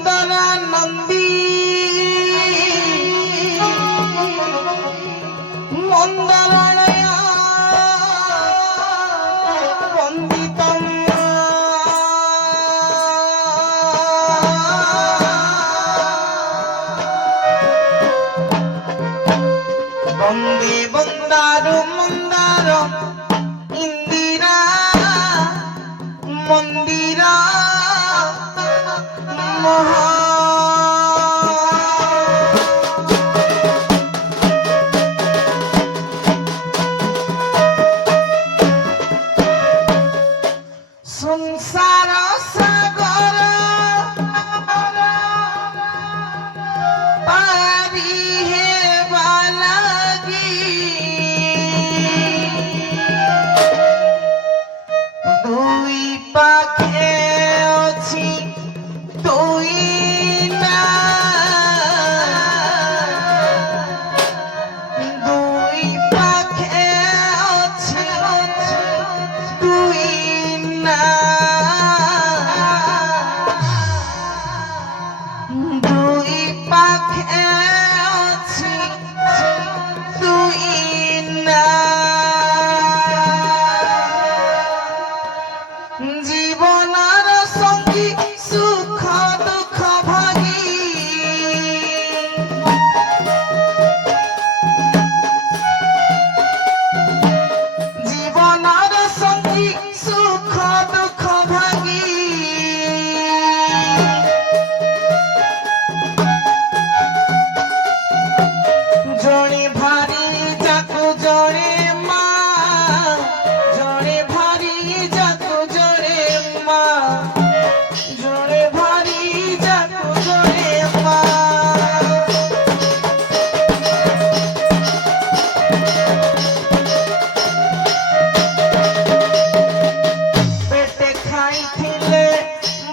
ସୁନ୍ଦର ନନ୍ଦୀ ମନ୍ଦରଳୟ ବନ୍ଦିତମ୍ ବନ୍ଦେ ବନ୍ଦାରୁ ମନ୍ଦାର ଇନ୍ଦିରା ମନ୍ଦିର ମହା ସଂସାର ସାଗର ପାରି ହେବା ଲାଗି ଦୁଇ ପାଖେ ଅଛି ଦୁଇ ନା ଦୁଇ ପାଖେ ଅଛି ଦୁଇ ନା ଦୁଇ পাখে ଅଛି ଦୁଇ না জীবনর সঙ্গী সুখ দুঃখ ভাগী জীবনর সঙ্গী সুখ দুঃখ ভাগী জনে ভারি যাকু জনে মা জনে ভারি যাকু জনে মা জনে ভারি যাকু জনে মা পেটে খাইଥିଲେ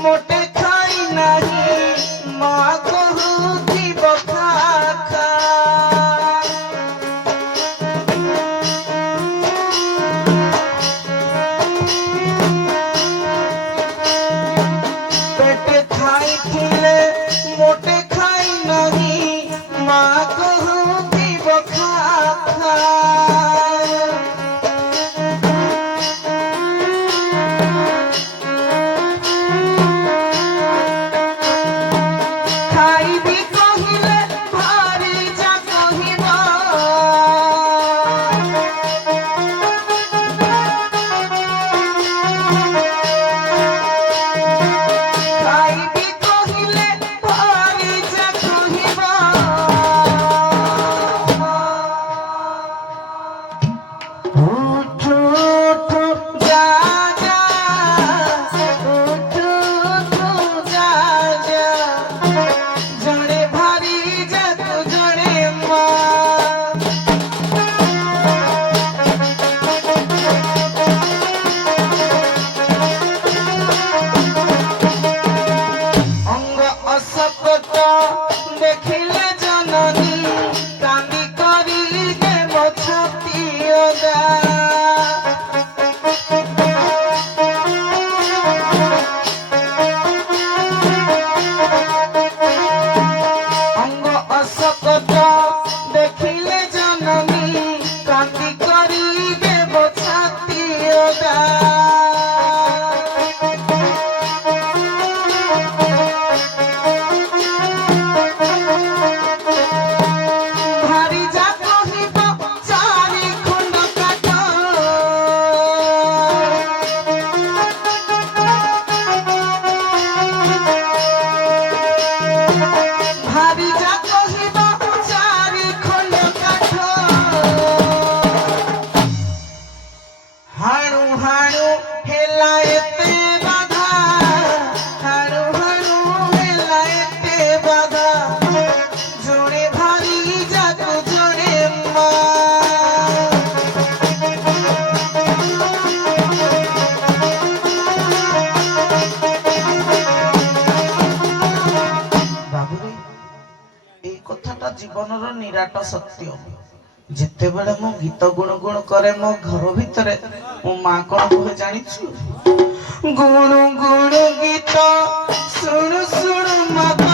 মোটে খাই নাহি মা কহুথিব খা খা পেটে খাইଥିଲେ মোটে খাই নাহি মা কহুথিব খা খা খাইবি কহিলে ভারি যা কহিব খাইবি কহিলে ভারি যা কহিব উঠু উঠু যা যা উঠু উঠু যা যা জনে ভারি যাকু জনে মা অঙ্গ অশকত দেখিলে জননী কান্দি করি দেব ছাতি ওগা অঙ্গ অশকত দেখিলে জননী কান্দি করি দেব ছাতি ওগা ভারি যা কহিব চারি খণ্ড কাঠ ভারি যা কহিব চারি খণ্ড কাঠ হাণু হাণু হেলা এতে বাধা হাণু হাণু হেলা এতে বাধা জনে ভারি যাকু জনে মা বাবুরে এই কথাটা জীবনর নিরাট সত্য যেତେବେଳେ ମୁଁ ଗୀତ ଗୁଣଗୁଣ କରେ ମୋ ଘର ଭିତରେ ମୋ ମା କଣ କୁହେ ଜାଣିଛୁ? ଗୁଣୁ ଗୁଣୁ ଗୀତ ଶୁଣୁ ଶୁଣୁ ମା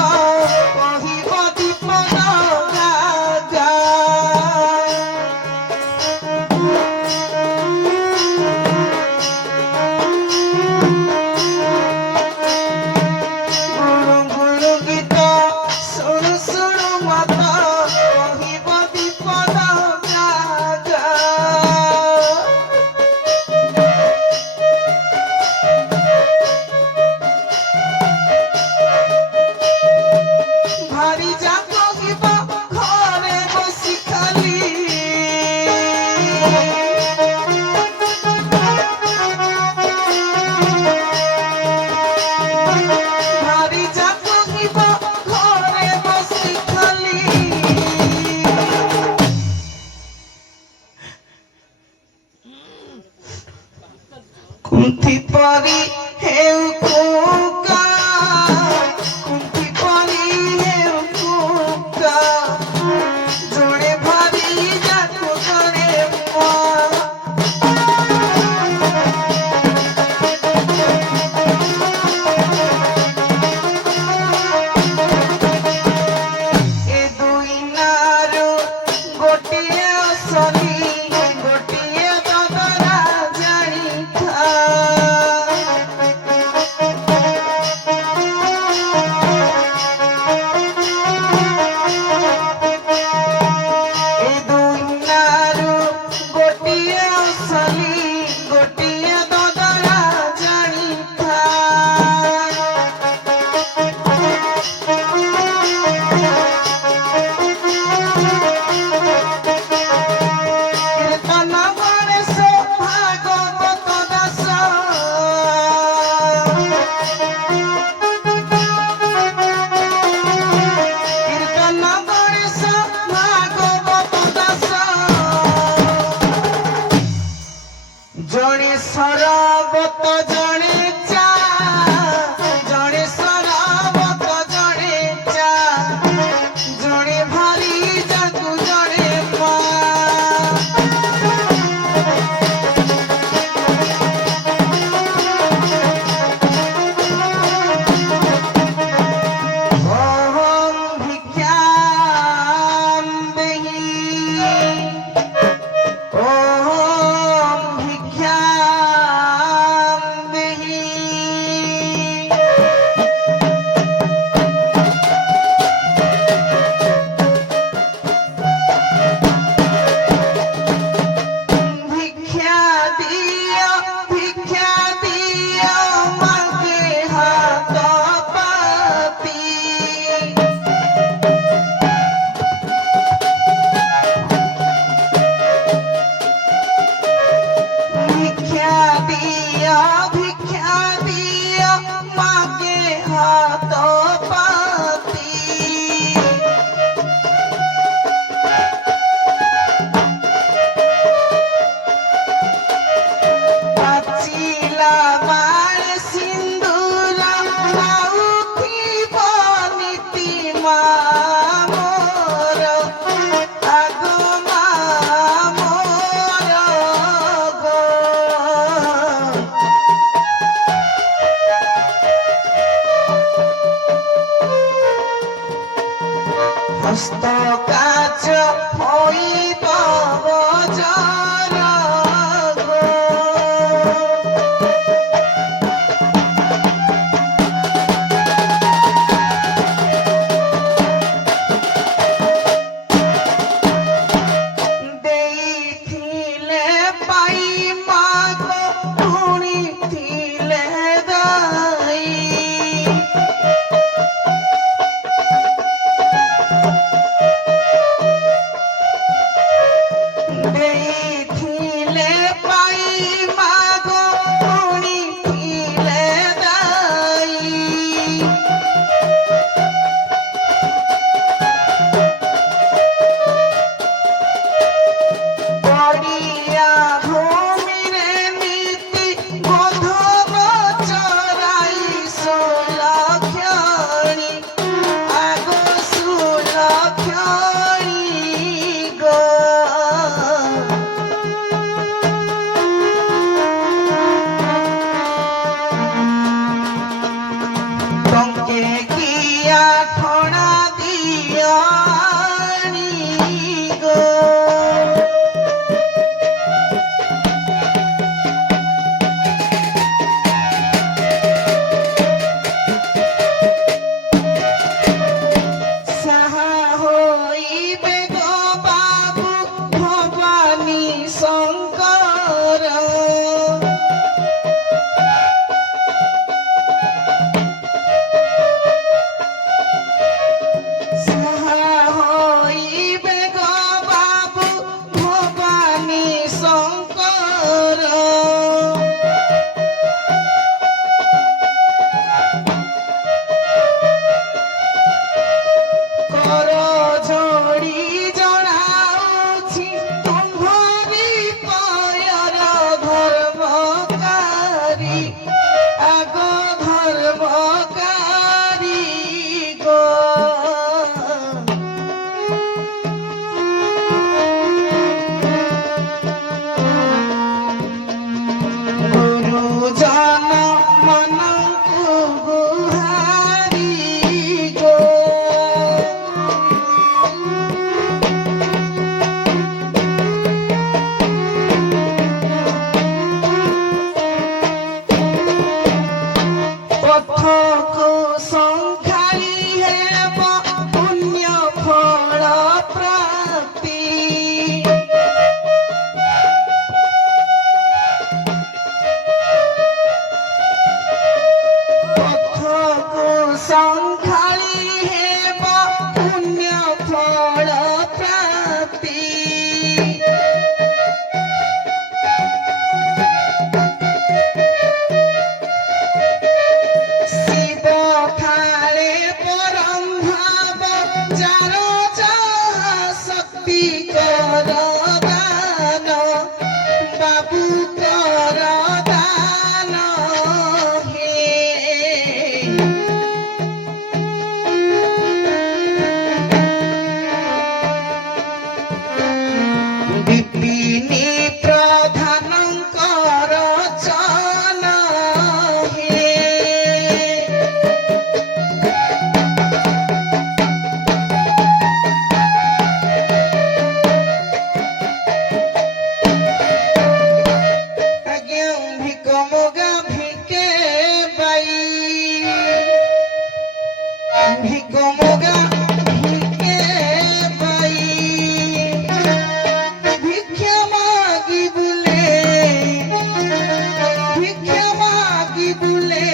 মা মোর আগো মা মোর গো হস্ত কাচ হইব বজর গো ଦେଇଥିଲେ ପାଇ ମାଗ ଶୁଣିଥିଲେ ଦାଇ ଦେଇଥିଲେ ପାଇ ମାଗ ଶୁଣିଥିଲେ ଦାଇ পড়িয়া ভূমিরে নীতি গন্ধব চরাই সুলক্ষণী আগ সুলক্ষণী গো টঙ্কে কিয়া ঠଣା দিয়ানি গো সাহা হইবে গো বাবু ভবানী শঙ্কর সাহা হইবে গো বাবু ভবানী শঙ্কর কর ঝড়ি জଣାଉଛି ତୁମ୍ଭରି ପୟର ଧର୍ମକାରୀ ଆଗ ଧର୍ମକାରୀ ଗো গুরুজন মনକୁ গুহারি গো পথକୁ ସଂଖାଳି ହେବ ପୁଣ୍ୟ ଫଳ ପ୍ରାପ୍ତି ପଥକୁ ସଂଖାଳି ହେବ ପୁଣ୍ୟ ଫଳ ପ୍ରାପ୍ତି শিব খালে পরম ভাব যার যাহা শক্তি কর দান বাবু কর দান হে বিপিনী প্রধানଙ୍କର চন হে আজ্ঞা ভিক মোগা ভিকে বাই ভিক মোগা ভিকে বাই ভিক্ষা মাগি বুলে ভিক্ষা মাগি বুলে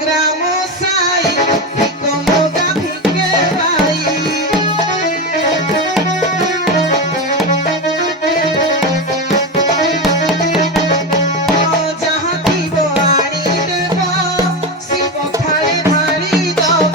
গ্রাম সাই ভিক মোগা ভিকে বাই যাহা দিব আনি দেব শিব খালে ধারি দব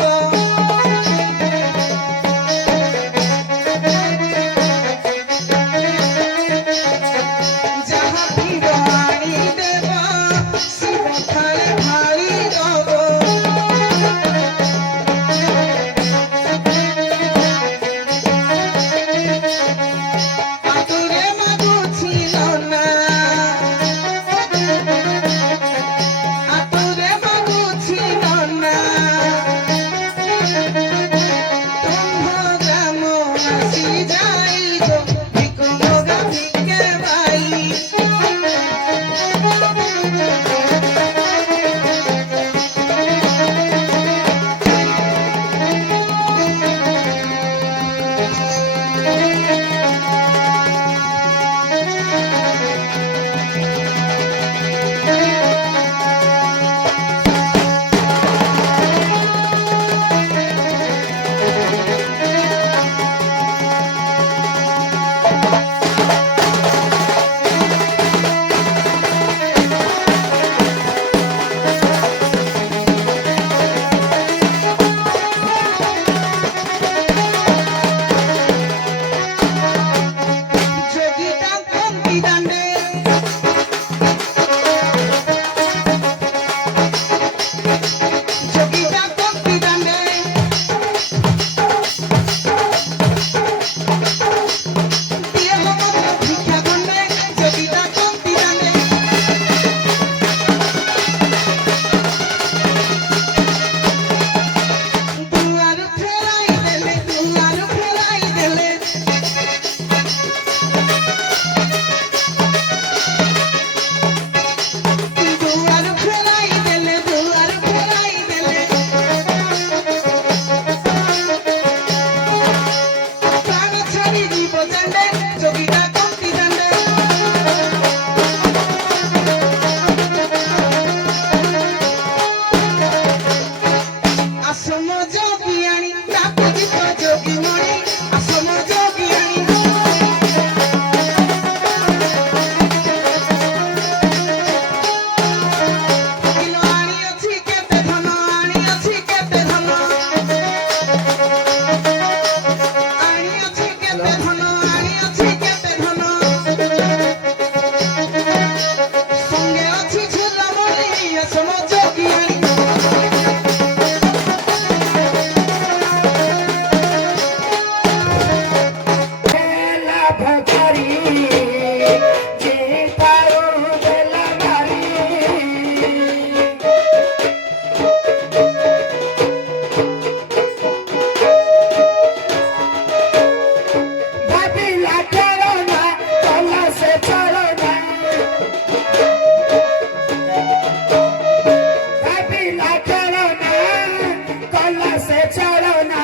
भला से चलो ना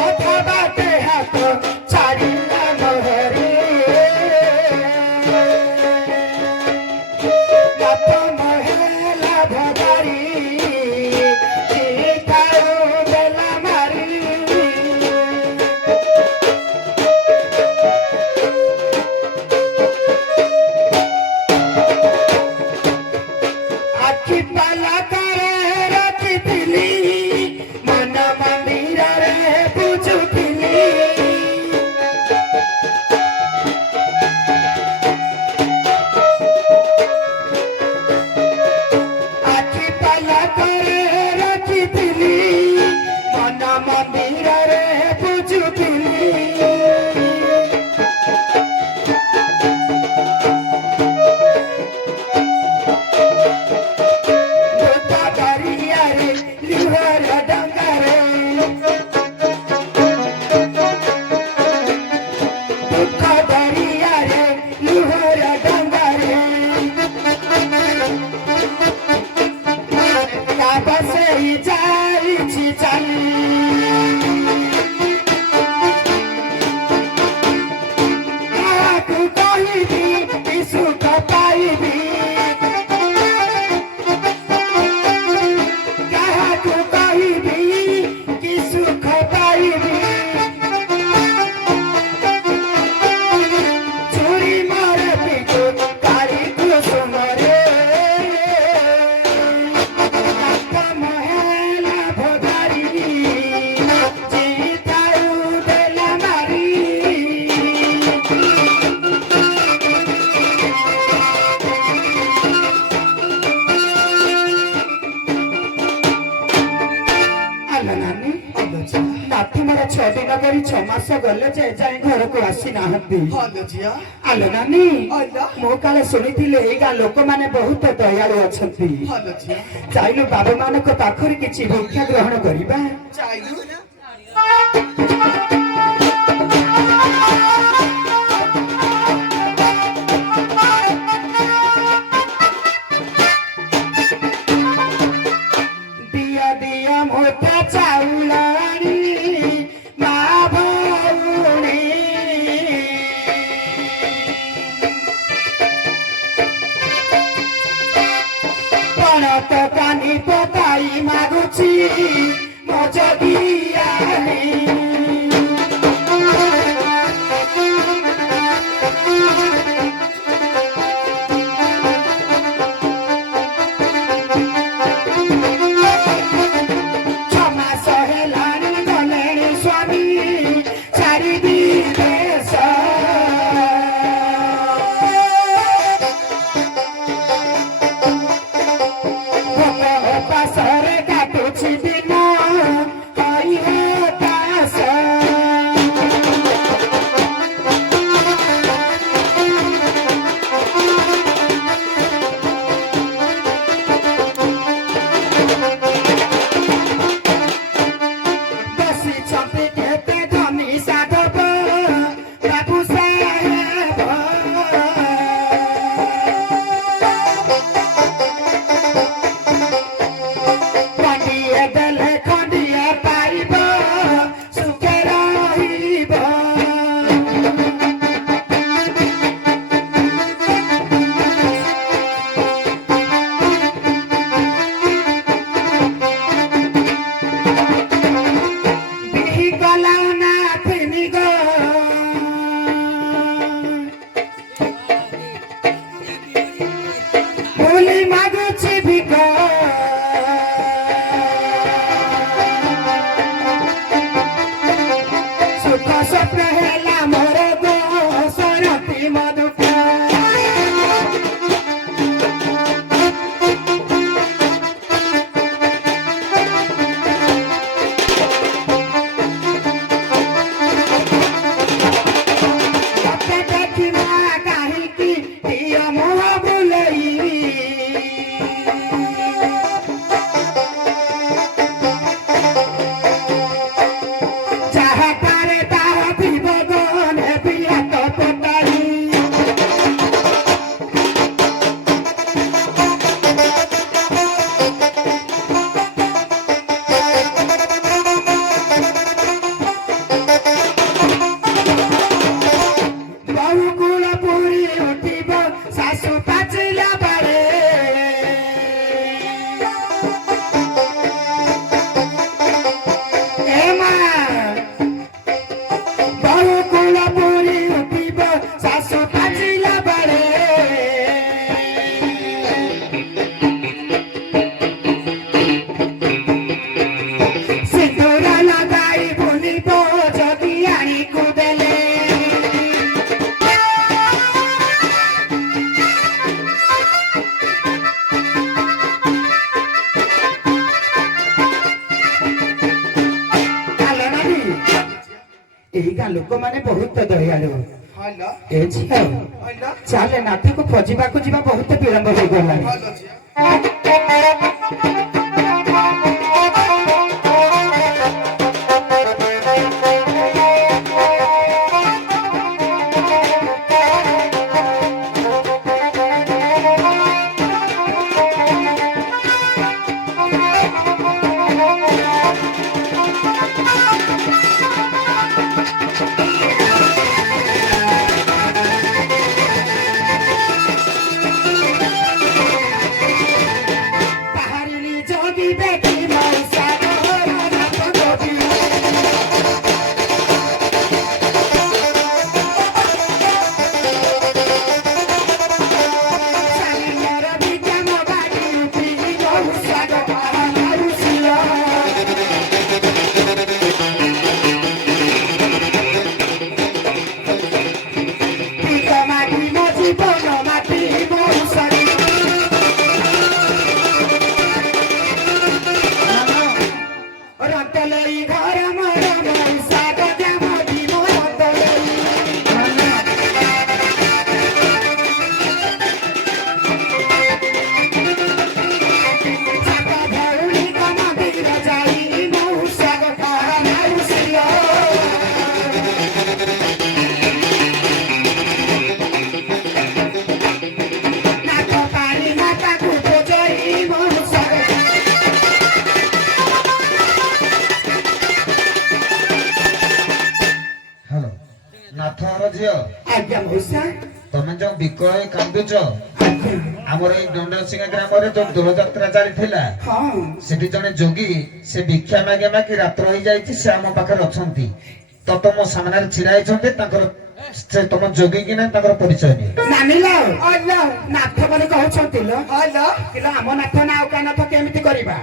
अथवा ते हाथ छाड़िला मोहरी गात महेला भगारी चिताऊ देला मारी आखि पाला करे रखिथिली मन मंदिर रे पूजुथिली आखि पाला करे रखिथिली मन मंदिर रे पूजुथिली दुख दरिया रे लिहर डंगारे दुख दरिया रे लिहर डंगारे बसे जाइछि चाली काहाकु कहिबी कि सुख पाइबी काहाकु कहिबी कि सुख पाइबी चोरी मारे पिको कारी कुसुम रे गात महेला भगारी चिताऊ देला मारी आलो नानी नाती मोर 6 दिन करी 6 मास गले जे जाए घर को आसी नाहंती आलो नानी मो काले सुनिथिले एगा लोक माने बहुत दयालु अछंती चाइलु बाबा मानक पाखरे किछि भिक्षा ग्रहण करिबा दिया दिया मोटा चाउलानी मा भौणी पणत कानी पकाई मागुची मज दियानी क्षमा सहेलानी गलेनी स्वामी चारि विदेश भोक उपासरे काटुछि दिन हई हताश ଏଇ ଗାଁ ଲୋକମାନେ ବହୁତ ଦୟାଳୁ। ହଲ ଏ ଝିଅ ହଲ ଚାଲେ ନାତିକୁ ଖୋଜିବାକୁ ଯିବା, ବହୁତ ବିଳମ୍ବ ହେଇଗଲାଣି। ହଲ ଝିଅ ପାହାଡ଼ିଲି ଯୋଗୀ ବେଟି ମଉସା ଘର ନାଥ ଯୋଗୀ। ସାଙ୍ଗର ବିଜ୍ଞାନ ବାଡ଼ି ଉଠି ମଉସା ଘର ମାରୁସିଲ। ପିତ ମାଟି ମୋ ଜୀବନ ମାଟି ମଉସା। ରନ୍ତଲଇ ଘର ମୋର ମଉସା ଗଜା ମଝି ମୋ ରନ୍ତଲଇ। ସାତ ଭଉଣୀଙ୍କ ମନ୍ଦିର ଯାଇ ମଉସା ଗୋଟା ମାରୁସିଲ। ନାକ ପାଣି ମାତାକୁ ପୋଜଇ ମଉସା ହ୍ୟାଲୋ ନାଥର ଝିଅ, ଆଜ୍ଞା ମଉସା। ତମେ ଯୋଉ ବିକଳ ହେଇ କାନ୍ଦୁଛ, ଆଜ୍ଞା ଆମର ଏଇ ଦଣ୍ଡସିଂହା ଗ୍ରାମରେ ଯୋଉ ଦୋଳଯାତ୍ରା ଚାଲିଥିଲା, ହଁ ସେଠି ଜଣେ ଯୋଗୀ ସେ ଭିକ୍ଷା ମାଗି ମାଗି ରାତ୍ର ହେଇଯାଇଛି, ସେ ଆମ ପାଖରେ ଅଛନ୍ତି। ତ ତମ ସାମ୍ନାରେ ଛିଡା ହେଇଛନ୍ତି, ତାଙ୍କର ସେ ତମ ଯୋଗୀ କି ନାହିଁ ତାଙ୍କର ପରିଚୟ ନିଏ। ମାନିଲ ନାଥ ବୋଲି କହୁଛନ୍ତି ଲୋ। ହଲ କିନ୍ତୁ ଆମ ନାଥ ନା ଆଉ କା ନାଥ କେମିତି କରିବା?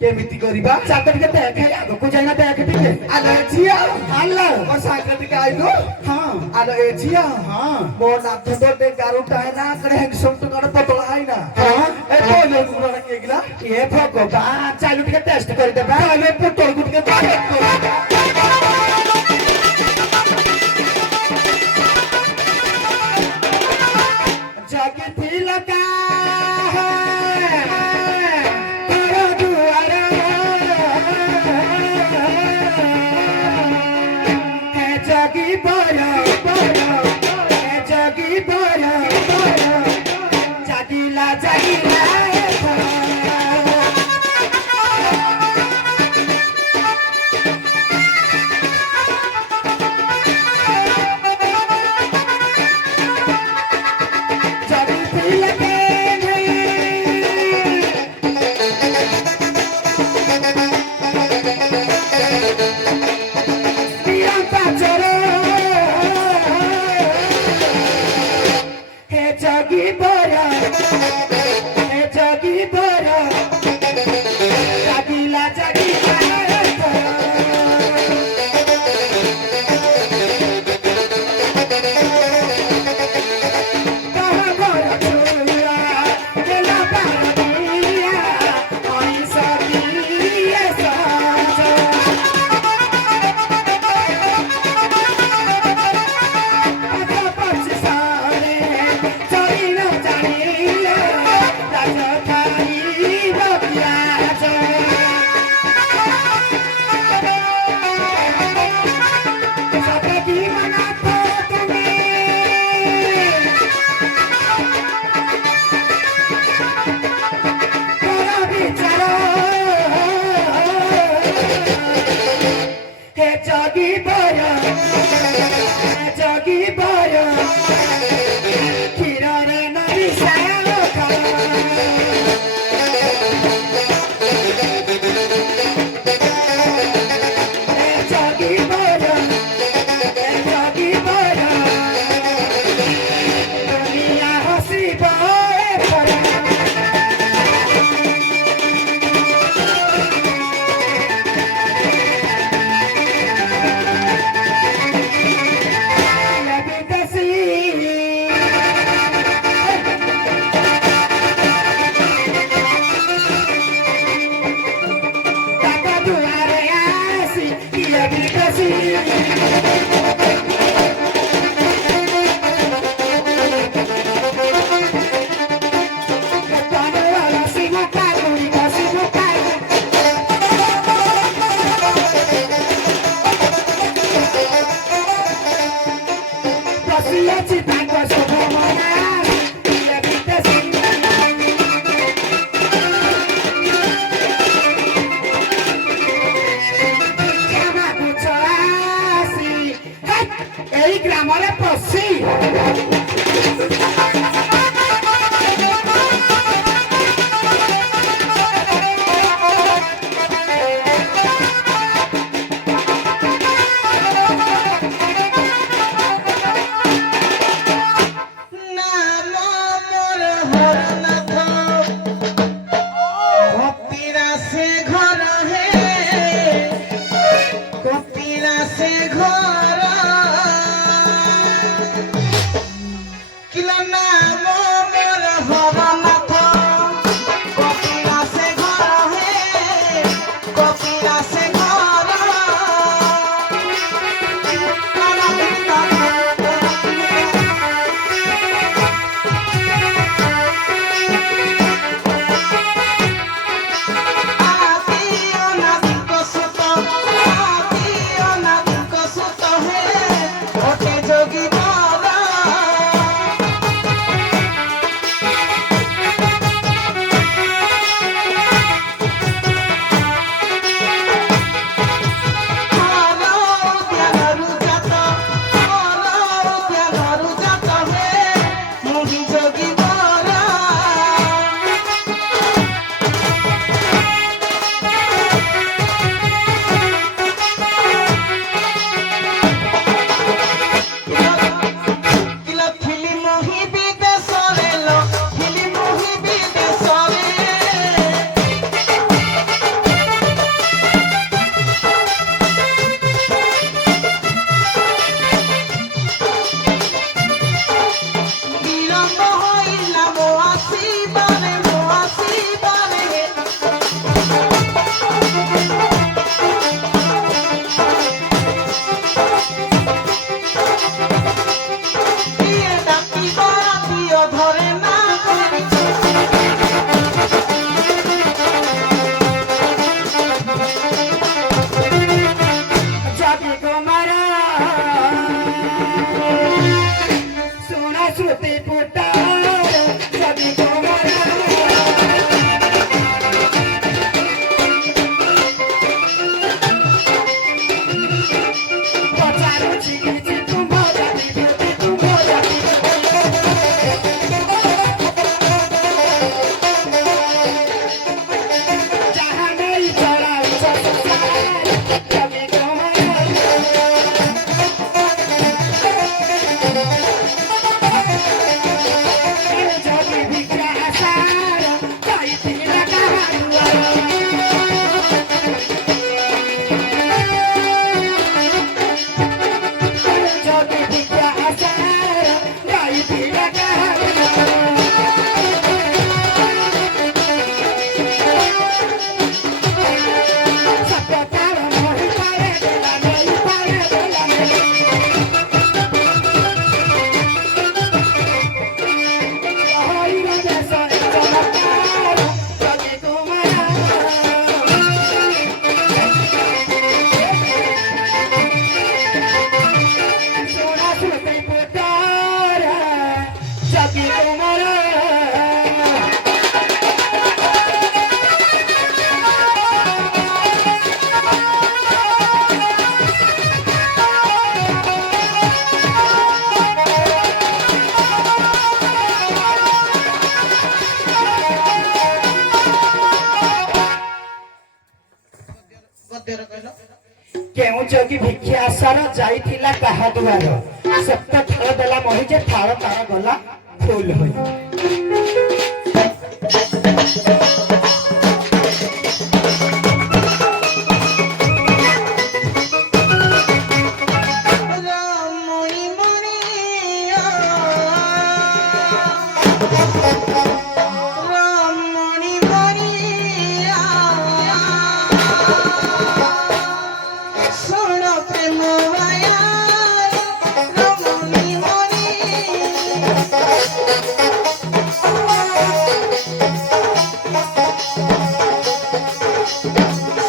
କେମିତି କରିବା ଚାଲ ଟିକେ ଦେଖେ, ଆଗକୁ ଯାଇନା ଦେଖେ ଟିକେ। ଆଲ ଝିଅ ଆଲ ମୋ ସାଙ୍ଗ ଟିକେ ଆଇଲୁ ହଁ ଆଲ ଏ ଝିଅ ହଁ ମୋ ନାଥ ବୋଟେ ଗାରୁଟା ହେଇନା ଆକಡೆ ହେକ୍ସମ ଟୁକାଡ ପତଳା ହେଇନା ହଁ। ଏ ବୋଲେ ଗୁଡା କେଗିଲା ଏ ଭଗବାନ, ଚାଲୁ ଟିକେ ଟେଷ୍ଟ କରିଦେବା। ତାହେଲେ ପୋଟଳକୁ ଟିକେ ବାହାର କର ଜଗିଥିଲ କା ଘର ଦୁଆର, ହେ ଜଗି ବର ହେ ଜଗି ବର ଜାଗିଲା ଜାଗିଲା ଏ ଘର। ଜଗିଥିଲ କେ ପ୍ରିୟଙ୍କା ଚୋର, ହେ ଜଗି ବର ହେ କି ଭିକ୍ଷା ଆଶାର ଯାଇଥିଲା କାହା ଦୁଆର ସପ୍ତ ଥାଳ ଦେଲା ମହି ଯେ ଥାଳ ତାର ଗଲା ଫୁଲ ହୋଇ রামমণি মণিয়া, রামমণি মণিয়া, শোন প্রেম মায়া, রমণী মণি।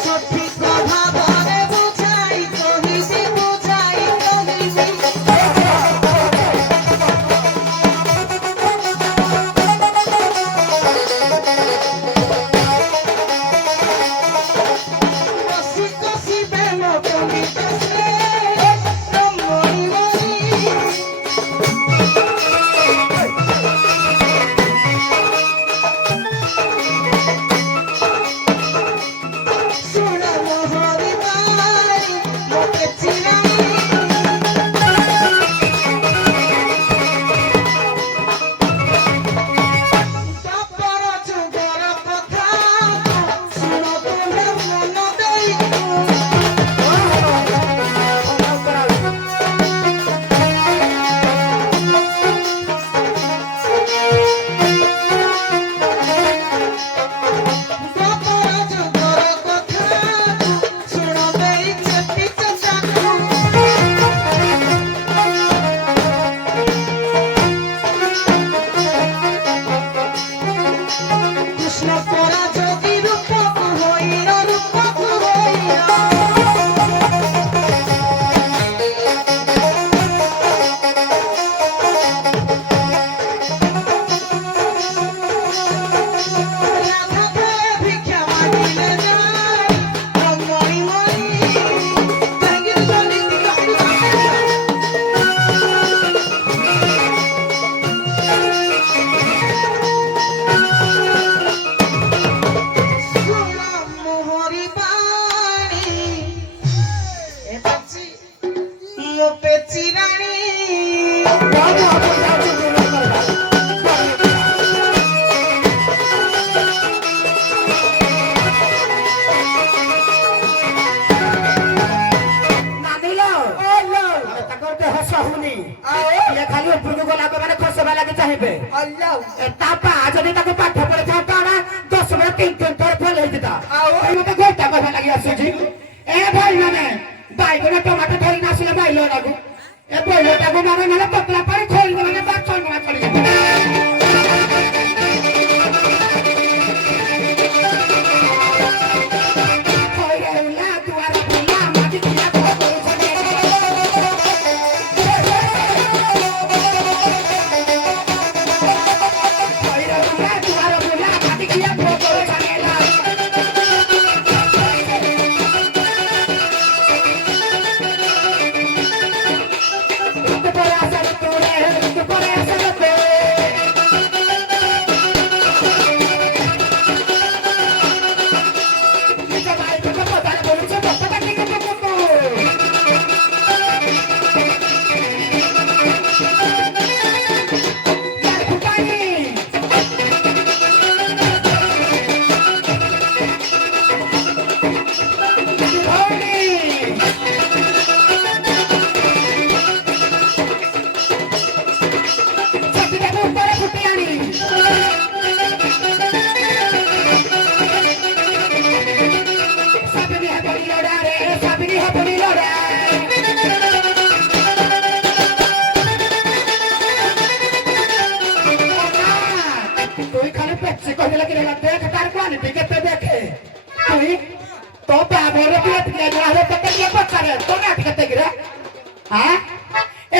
সঠিক ভাবে বুঝাই কহিবি, বুঝাই কহিবি। কষি কষি প্রেম করিতেছে রমণী মণি। শোন মোহরি বাই মোকে চিনাই। তাপর যুগর কথা শুণ তোমরা মন দেই। তাপর যুগর কথা শুণ দেই চেপি চেঁচাকু। কৃষ্ণ পরা যদি রূপকু হইয়া, রূপকু হইয়া। রাধাকে ভিক্ষা মাগিলে যায় রমণী মণি। কাহিনী চলি সুনাম মোহরি বাণী এ পেচি মো পেচি রানী। ନାନିଲୋ ତାଙ୍କର ଦେହ ସହୁନି ଇଏ ଖାଲି ଉପରକୁ ଗଲାକୁ ମାନେ ଖସବା ଲାଗି ଚାହିଁବେ ତା ପା ଯଦି ତାକୁ ପାଠ ପଢିଥାନ୍ତା ନା 10 ବେଳେ 3 ଥର ଫେଲ ହେଇଥିଲା ଏଇ ମତେ ଗୋଟା କହିବା ଲାଗି ଆସୁଛି ଏ ଭାଇ ମାନେ ବାଇଗଣ ଟମାଟୋ ଧରିକି ଆସିଲେ ବାଇଲ ଲାଗୁ ଏ ବଇଲଟାକୁ ମାନେ ନହେଲେ ପତଳା ପାଣି ଖୋଳି ମାନେ ତା ଚନ୍ଦନା ଚଳି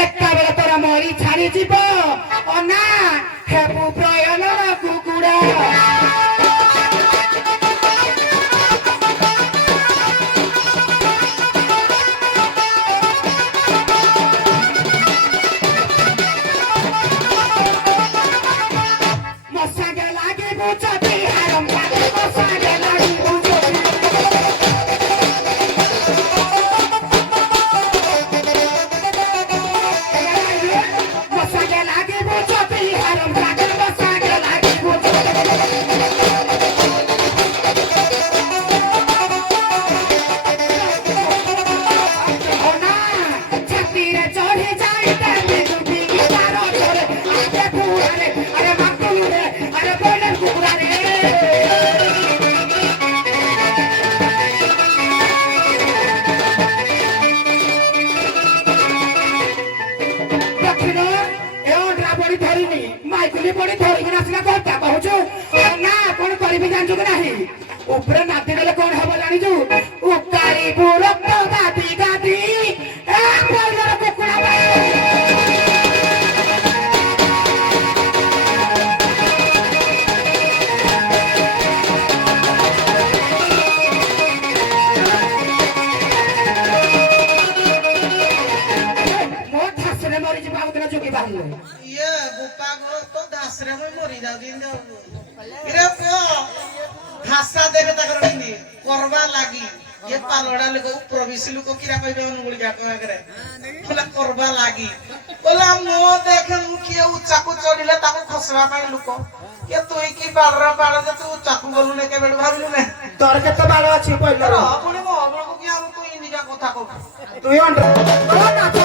একটা বেলা তোরা মরি ছাড়ি যাব অনা হেবু প্রয়নর কুকুড়া মশাগে লাগে বুঝতে আরম লাগে মশাগে লাগে বুঝতে ନାଚିବି ଜାଣିଛୁ କି ନାହିଁ ଉପରେ ନାତି ଦେଲେ କଣ ହବ ଜାଣିଛୁ ଉକାଳି ବୁରକ୍ତ ଗାଦି ଗାଦି ଏ ପଇଲର କୁକୁଡ଼ା ମୋ ଠାସରେ ମରିଯିବା ଆଉ ଦିନ ଯୋଗି ବାହାରିଲେ ଇଏ ବୋପା ଗୋ ତ ଦାସରେ ମୁଁ ମରି ଯାଉଛି ଇରେ ପୁଅ ଭାଷା ଦେଖେ ତାଙ୍କର କେମିତି କରବା ଲାଗି ଇଏ ପାଲଡ଼ା ଲୋକ ପ୍ରବେଶୀ ଲୋକ କିରା କହିବେ ଅନୁଗୁଳି ଯାକ ଆଗରେ କହିଲା କରବା ଲାଗି କହିଲା ମୋ ଦେଖେ ମୁଁ କିଏ ଉଚ୍ଚାକୁ ଚଢିଲେ ତାକୁ ଖସବା ପାଇଁ ଲୋକ କିଏ ତୁଇ କି ବାଳର ବାଳ ଯେ ତୁ ଉଚ୍ଚାକୁ ଗଲୁ ନେ କେବେଠୁ ଭାବିଲୁ ନେ ତୋର କେତେ ବାଳ ଅଛି ପଇଲର ପୁଣି ମୋ ଅଗଳକୁ କି ଆଉ ତୁ ଇନ୍ଦିକା କଥା କହୁ তুই নাচ